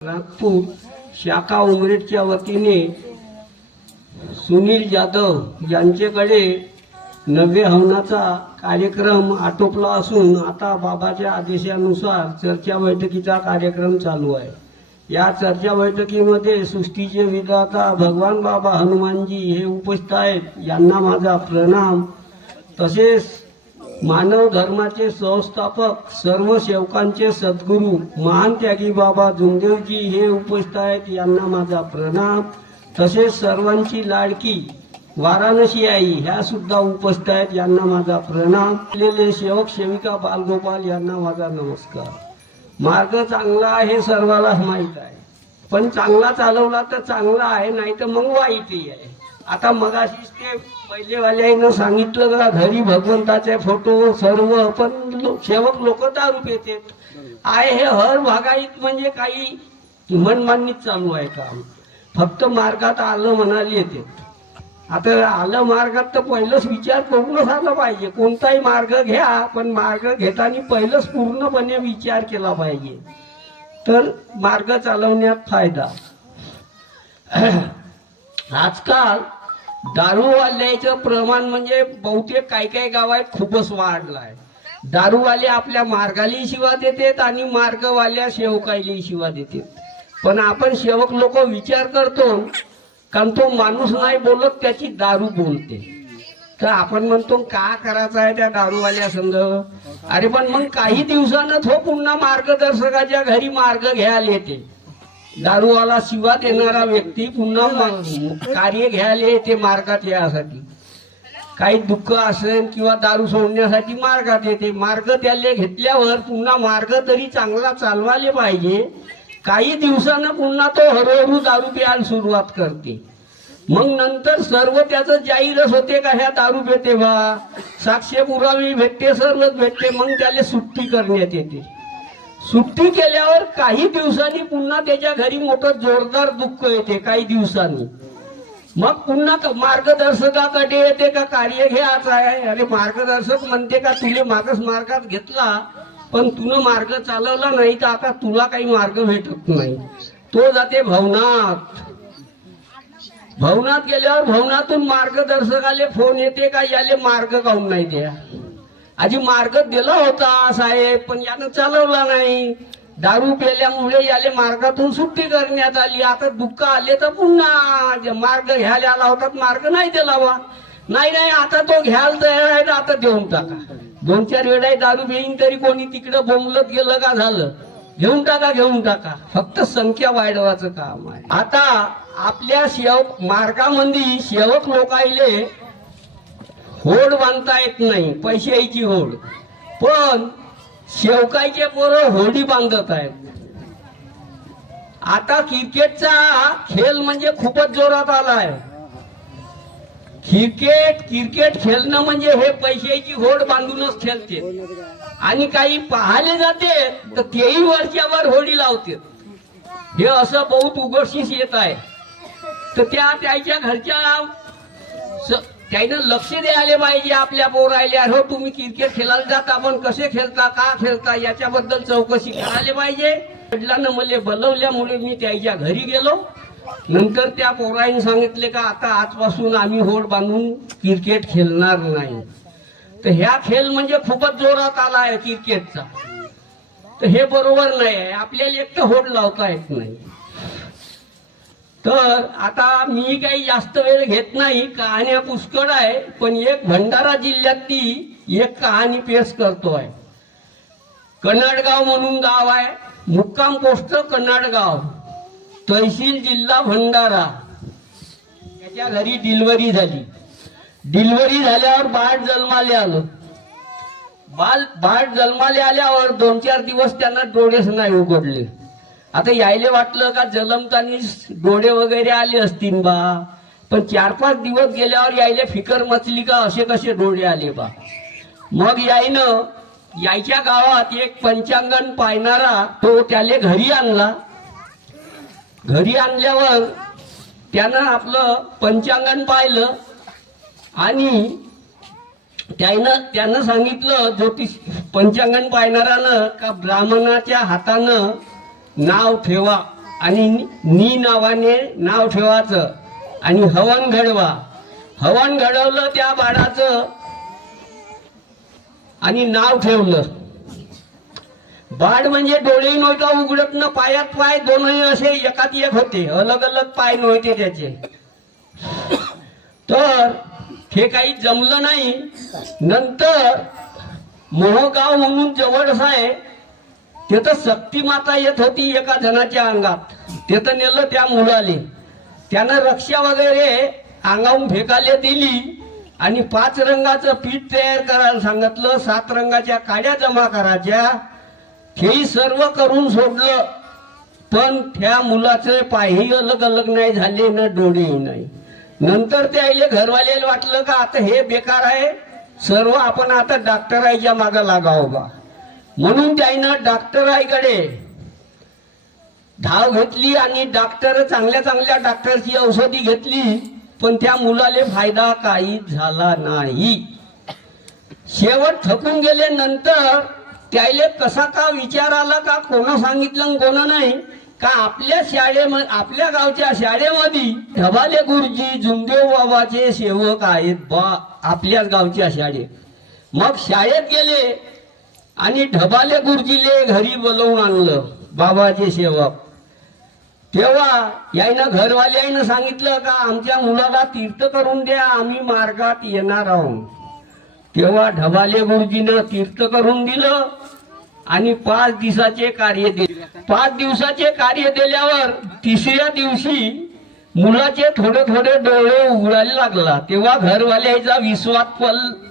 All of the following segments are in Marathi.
नागपूर शाखा उमरेडच्या वतीने सुनील जाधव यांच्याकडे नव्हे हवनाचा कार्यक्रम आटोपला असून आता बाबाच्या आदेशानुसार चर्चा बैठकीचा कार्यक्रम चालू आहे। या चर्चा बैठकीमध्ये सृष्टीचे विधाता भगवान बाबा हनुमानजी हे उपस्थित आहेत, यांना माझा प्रणाम। तसेच मानव धर्माचे संस्थापक सर्व सेवकांचे सद्गुरू महान त्यागी बाबा जुमदेवजी हे उपस्थित आहेत, यांना माझा प्रणाम। तसेच सर्वांची लाडकी वाराणसी आई ह्या सुद्धा उपस्थित आहेत, यांना माझा प्रणाम। असलेले सेवक सेविका बालगोपाल यांना माझा नमस्कार। मार्ग चांगला आहे सर्वांना माहीत आहे, पण चांगला चालवला तर चांगला आहे, नाही तर मग वाईटही आहे। आता मगाशीच ते पहिलेवाल्यानं सांगितलं का घरी भगवंताचे फोटो सर्व, पण सेवक लोक दारू पितात आहे। हे हर भागाईत म्हणजे काही मनमानीच चालू आहे काम। फक्त मार्गात आलं म्हणाले येते। आता आलं मार्गात तर पहिलंच विचार करूनच आला पाहिजे। कोणताही मार्ग घ्या, पण मार्ग घेताना पहिलंच पूर्णपणे विचार केला पाहिजे, तर मार्ग चालवण्यात फायदा। आजकाल दारूवाल्याचं प्रमाण म्हणजे बहुतेक काही काही गावात खूपच वाढलं आहे। दारूवाले आपल्या मार्गाला शिवा देतात आणि मार्गवाल्या सेवकाला शिवा देतात। पण आपण सेवक लोक विचार करतो, कारण तो माणूस नाही बोलत, त्याची दारू बोलते। तर आपण म्हणतो का करायचं आहे त्या दारूवाल्या संग। अरे पण मग काही दिवसानं तो पुन्हा मार्गदर्शकाच्या घरी मार्ग घ्यायला येते। दारूवाला शिवा देणारा व्यक्ती पुन्हा कार्य घ्यायला येते मार्गात यासाठी। काही दुःख असेल किंवा दारू सोडण्यासाठी मार्गात येते। मार्ग त्याला घेतल्यावर पुन्हा मार्ग तरी चांगला चालवायला पाहिजे। काही दिवसानं पुन्हा तो हळूहळू दारू प्यायला सुरुवात करते। मग नंतर सर्व त्याचं जाहीरच होते का ह्या दारू पिते बा, साक्ष पुरावे भेटते, सर्वच भेटते। मग त्याला सुट्टी करण्यात येते। सुट्टी केल्यावर काही दिवसांनी पुन्हा त्याच्या घरी मोठं जोरदार दुःख येते काही दिवसांनी। मग पुन्हा मार्गदर्शकाकडे येते का कार्य घ्यायचं आहे। अरे मार्गदर्शक म्हणते का तुले मागच मार्गात घेतला, पण तुनं मार्ग चालवला नाही, तर आता तुला काही मार्ग भेटत नाही। तो जाते भवनात। भवनात गेल्यावर भवनातून मार्गदर्शकाले फोन येते का याले मार्ग काऊन नाही द्या। आधी मार्ग दिला होता साहेब, पण यानं चालवला नाही। दारू पेल्यामुळे याले मार्गातून सुट्टी करण्यात आली। आता दुःख आले तर पुन्हा मार्ग घ्यायला आला होता, मार्ग नाही दिला बा। नाही नाही आता तो घ्यायला तयार आहे, आता देऊन टाका। 2-4 वेळा दारू पेईन तरी कोणी तिकडं बोंबलत गेलं का झालं, घेऊन टाका घेऊन टाका। फक्त संख्या वाढवायचं काम आहे। आता आपल्या सेवक मार्गामध्ये सेवक लोकायले होड बांधता येत नाही, पैशाची होड, पण सेवकाईचे पोरं होडी बांधत आहेत। आता क्रिकेटचा खेळ म्हणजे खूपच जोरात आलाय। क्रिकेट खेळणं म्हणजे हे पैशाची होड बांधूनच खेळते। आणि काही पाहायला जाते तर तेही वरच्यावर होडी लावते। हे असं बहुत उघडकीस येत आहे। तर त्याच्या घरच्या त्यानं लक्ष द्यायला पाहिजे आपल्या पोरायला। हो तुम्ही क्रिकेट खेळायला जाता, पण कसे खेळता, का खेळता, याच्याबद्दल चौकशी करायला पाहिजे। वडिलांना मला बोलवल्यामुळे मी त्याच्या घरी गेलो। नंतर त्या पोराईने सांगितले का आता आजपासून आम्ही होड बांधून क्रिकेट खेळणार नाही। तर ह्या खेळ म्हणजे खूपच जोरात आला आहे क्रिकेटचा। तर हे बरोबर नाही आहे, आपल्याला एक तर होड लावता येत नाही। तर आता मी काही जास्त वेळ घेत नाही, कहाण्या पुष्कळ आहे, पण एक भंडारा जिल्ह्यातली एक कहाणी पेश करतोय। कन्नडगाव म्हणून गाव आहे, मुक्काम पोस्ट कन्नडगाव, तहसील जिल्हा भंडारा। त्याच्या घरी डिलिव्हरी झाली। डिलिव्हरी झाल्यावर बाळ जन्माले आलं। बाळ जन्माले आल्यावर 2-4 दिवस त्यांना डोळेच नाही उघडले। आता यायले वाटलं का जलमतानी डोळे वगैरे आले असतील बा, पण 4-5 दिवस गेल्यावर यायले फिकर मचली का असे कसे डोळे आले बा। मग यायच्या गावात एक पंचांगण पाहणारा तो त्याले घरी आणला। घरी आणल्यावर त्यानं आपलं पंचांगण पाहिलं आणि त्यानं सांगितलं ज्योतिष पंचांगण पाहणारानं का ब्राह्मणाच्या हातानं नाव ठेवा। आणि नी नावाने नाव ठेवायचं आणि हवन घडवा. हवन घडवलं त्या बाळाचं आणि नाव ठेवलं. बाळ म्हणजे डोळे नव्हता उघडत न, पायात पाय दोनही असे एकात एक होते, अलग अलग पाय नव्हते त्याचे. तर हे काही जमलं नाही. नंतर मोहगाव म्हणून जवळच आहे, तिथं सक्ती माता येत होती एका जणाच्या अंगात. तिथं नेलं त्या मुलाले. त्यानं रक्षा वगैरे अंगावून फेकाले दिली आणि 5 रंगाचं पीठ तयार करायला सांगितलं. 7 रंगाच्या काड्या जमा करायच्या. हेही सर्व करून सोडलं, पण त्या मुलाचे पायही अलग अलग नाही झाले न डोळेही नाही. नंतर त्याला घरवाल्याला वाटलं का आता हे बेकार आहे, सर्व आपण आता डॉक्टराईच्या मागे लागावं बा. म्हणून त्यानं डॉक्टराईकडे धाव घेतली आणि डॉक्टर चांगल्या चांगल्या डॉक्टरची औषधी घेतली, पण त्या मुलाले फायदा काही झाला नाही. शेवट थकून गेले. नंतर त्याले कसा का विचार आला का कोण सांगितलं कोण नाही का आपल्या शाळेमध्ये, आपल्या गावच्या शाळेमध्ये ढबाले गुरुजी जुमदेव बाबाचे सेवक आहेत बा आपल्याच गावच्या शाळेत. मग शाळेत गेले आणि ढबाले गुरुजीले घरी बोलवून आणलं बाबाचे सेवक. तेव्हा यायनं घरवाल्यानं सांगितलं का आमच्या मुलाला तीर्थ करून द्या, आम्ही मार्गात येणार आहोत. तेव्हा ढबाले गुरुजीनं तीर्थ करून दिलं आणि 5 दिवसाचे कार्य दिले. 5 दिवसाचे कार्य दिल्यावर 3ऱ्या दिवशी मुलाचे थोडे थोडे डोळे उघडायला लागला. तेव्हा घरवाल्याचा विश्वास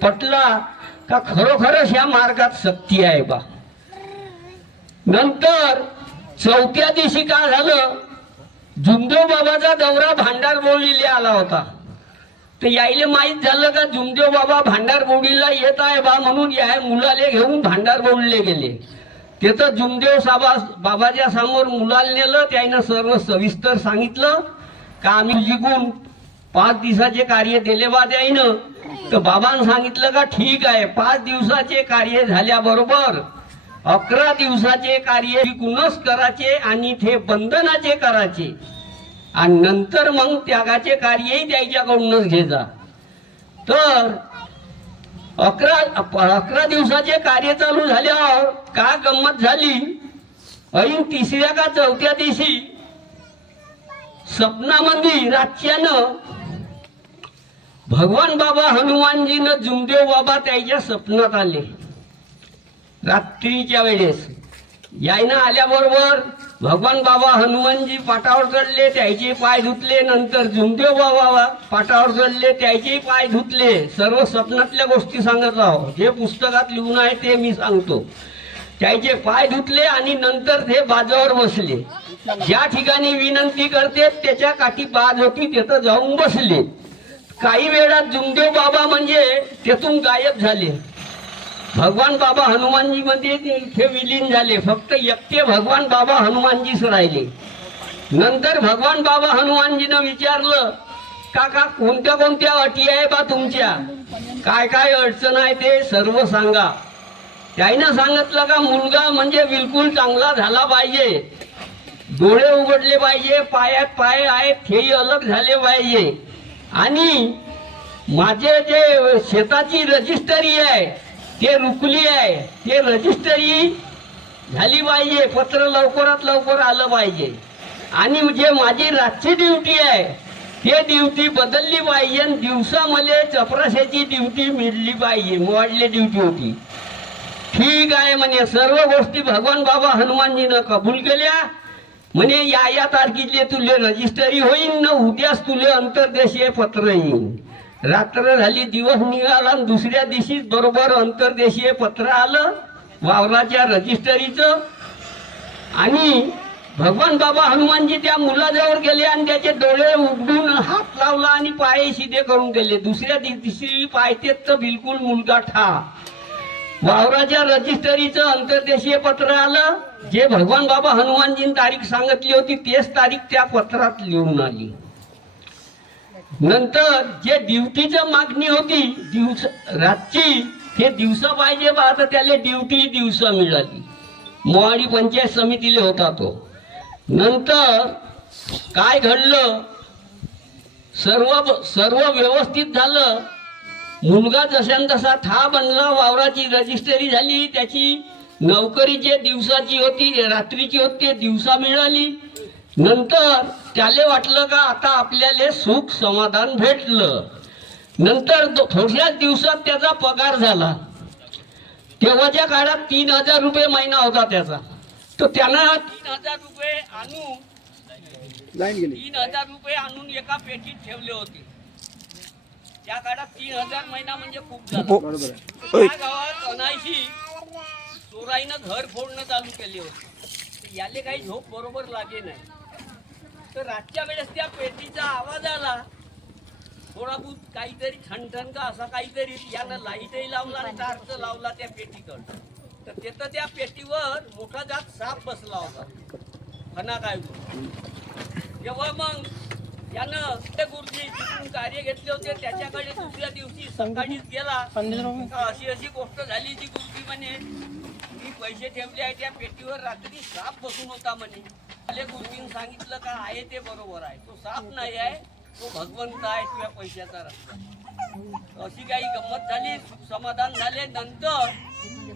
पटला का खरोखरच या मार्गात शक्ती आहे बा. नंतर 4थ्या दिवशी काय झालं, जुमदेव बाबाचा दौरा भांडार बोलीला आला होता. तर यायले माहीत झालं का जुमदेव बाबा भांडार बोलीला येत आहे बा, म्हणून या मुलाले घेऊन भांडार बोलले गेले. तिथं जुमदेव बाबाच्या समोर मुलाला नेलं. त्यानं सर्व सविस्तर सांगितलं का आम्ही जिंकून 5 दिवसाचे कार्य दिले बा त्याईनं. तर बाबांनी सांगितलं का ठीक आहे, 5 दिवसाचे कार्य झाल्याबरोबर 11 दिवसाचे कार्य जिंकूनच करायचे आणि ते बंधनाचे करायचे आणि नंतर मग त्यागाचे कार्यही त्याच्याकडूनच घ्यायचा. तर 11 दिवसाचे कार्य चालू झाल्यावर का गंमत झाली, ऐन 3ऱ्या का 4थ्या दिवशी स्वप्नामध्ये रातच्यानं भगवान बाबा हनुमानजीनं जुमदेव बाबा त्याच्या स्वप्नात आले. रात्रीच्या वेळेस यायनं आल्याबरोबर भगवान बाबा हनुमानजी पाटावर चढले, त्याचे पाय धुतले. नंतर जुमदेव बाबा पाटावर चढले, त्याचे पाय धुतले. सर्व स्वप्नातल्या गोष्टी सांगत आहो, जे पुस्तकात लिहून आहे ते मी सांगतो. त्याचे पाय धुतले आणि नंतर ते बाजावर बसले. ज्या ठिकाणी विनंती करते त्याच्या काठी बाज होती, तिथं जाऊन बसले. काही वेळात जुमदेव बाबा म्हणजे तेथून गायब झाले. भगवान बाबा हनुमानजी मध्ये इथे विलीन झाले. फक्त एकटे भगवान बाबा हनुमानजीच राहिले. नंतर भगवान बाबा हनुमानजीनं विचारलं का कोणत्या कोणत्या अटी आहे बा तुमच्या, काय काय अडचण आहे ते सर्व सांगा. त्यानं सांगितलं का मुलगा म्हणजे बिलकुल चांगला झाला पाहिजे, डोळे उघडले पाहिजे, पायात पाय आहेत हेही अलग झाले पाहिजे आणि माझे जे शेताची रजिस्टरी आहे ते रुकली आहे, ते रजिस्टरी झाली पाहिजे, पत्र लवकरात लवकर आलं पाहिजे आणि जे माझी रातची ड्युटी आहे ते ड्युटी बदलली पाहिजे आणि दिवसा मला चपराशाची ड्युटी मिळली पाहिजे, मोडली ड्युटी होती. ठीक आहे म्हणे. सर्व गोष्टी भगवान बाबा हनुमानजीनं कबूल केल्या. म्हणे या तारखेले तुले रजिस्टरी होईल ना, उद्याच तुले अंतर्देशीय पत्र येईल. रात्र झाली, दिवस निघाला आणि 2ऱ्या दिवशी बरोबर अंतर्देशीय पत्र आलं वावराच्या रजिस्टरीचं. आणि भगवान बाबा हनुमानजी त्या मुलाजवळ गेले आणि त्याचे डोळे उघडून हात लावला आणि पाय सिधे करून दिले. 2ऱ्या दिवशी पायतेत तर बिलकुल मुलगा ठा. वावराच्या रजिस्टरीचं अंतर्देशीय पत्र आलं. जे भगवान बाबा हनुमानजींनी तारीख सांगितली होती तेच तारीख त्या पत्रात लिहून आली. नंतर जे ड्युटीचं मागणी होती रातची ते दिवसा पाहिजे बा, आता त्याला ड्युटी दिवसा मिळाली. मोहाडी पंचायत समितीला होता तो. नंतर काय घडलं, सर्व सर्व व्यवस्थित झालं. मुलगा जशान तसा ठा बनला, वावराची रजिस्ट्री झाली, त्याची नोकरी जे दिवसाची होती रात्रीची होती ते दिवसा मिळाली. नंतर त्याले वाटलं का आता आपल्याला सुख समाधान भेटलं. नंतर थोड्याच दिवसात त्याचा पगार झाला. तेव्हाच्या काळात 3,000 रुपये महिना होता त्याचा. तर त्यानं 3,000 रुपये आणून 3,000 रुपये आणून एका पेटीत ठेवले होते. त्या काळात 3,000 महिना म्हणजे खूप झालं. त्या गावात अनायशी चोराईनं घर फोडणं चालू केले होते. याले काही झोप बरोबर लागे नाही. तर रातच्या वेळेस त्या पेटीचा आवाज आला, थोडा बहुत काहीतरी ठणठण का असा काहीतरी. यानं लाईटही लावला आणि टार्च लावला त्या पेटीकडं. तर तिथं त्या पेटीवर मोठा जात साप बसला होता, फणा काय. तेव्हा मग यानं ते गुरुजी तिथून कार्य घेतले होते त्याच्याकडे दुसऱ्या दिवशी सकाळीच गेला. अशी अशी गोष्ट झाली जी गुरुजी म्हणे मी पैसे ठेवले आहे त्या पेटीवर, रात्री साप बसून होता म्हणे. गुरुजीने सांगितलं का आहे ते बरोबर आहे, तो साप नाही आहे, तो भगवंत आहे तुझ्या पैशाचा रस्ता. अशी काही गंमत झाली, समाधान झाले. नंतर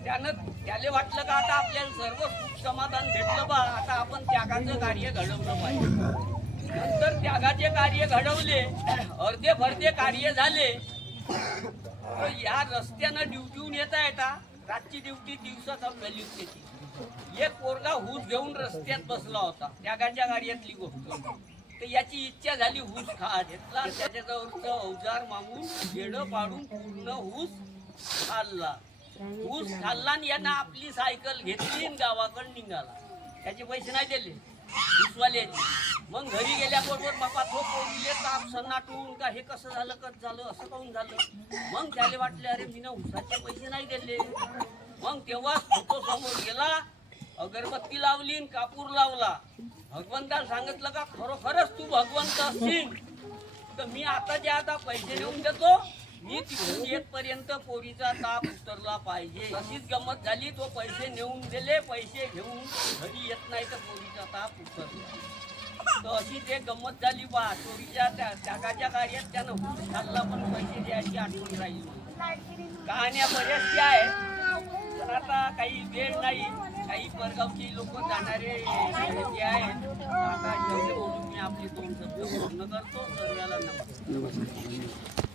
त्याला वाटलं का आता आपल्याला सर्व सुख समाधान भेटलं बा, आता आपण त्यागाचं कार्य घडवलं पाहिजे. नंतर त्यागाचे कार्य घडवले, अर्धे भरते कार्य झाले. या रस्त्यानं ड्युटीहून येता येता, रातची ड्युटी दिवसात झाली होती त्याची. एक पोरगा हूस घेऊन रस्त्यात बसला होता, त्यागाच्या कार्यातली गोष्ट. तर याची इच्छा झाली हूस खा घेतला, त्याच्याजवळचं अवजार मागून येडं पाडून पूर्ण हूस खाल्ला. ऊस खाल्ला आणि यानं आपली सायकल घेतली आणि गावाकडे निघाला. त्याचे पैसे नाही दिले ऊसवाल्याचे. मग घरी गेल्याबरोबर बापा तो पोरीले ताप सन्नाटून का हे कसं झालं असं काऊन झालं. मग त्याला वाटले अरे मी ना ऊसाचे पैसे नाही दिले. मग तेव्हाच फोटो समोर गेला, अगरबत्ती लावली आणि कापूर लावला. भगवंताला सांगितलं का खरोखरच तू भगवंत असशील तर मी आता पैसे नेऊन देतो, मी तिथून येतपर्यंत पोरीचा ताप उतरला पाहिजे. अशीच गंमत झाली, तो पैसे नेऊन दिले, पैसे घेऊन घरी येत नाही तर पोरीचा ताप उतरला. तर अशीच एक गंमत झाली बा. चोरीच्या त्यागाच्या कार्यात त्यानं हूस खाल्ला पण पैसे द्यायची आठवण राहिली. कहाण्या बऱ्याचशा आहेत पण आता काही वेळ नाही. काही परगावची लोक जाणारे आहेत. आता एवढे बोलून मी आपले 2 शब्द पूर्ण करतो. सर्वांना नमस्कार.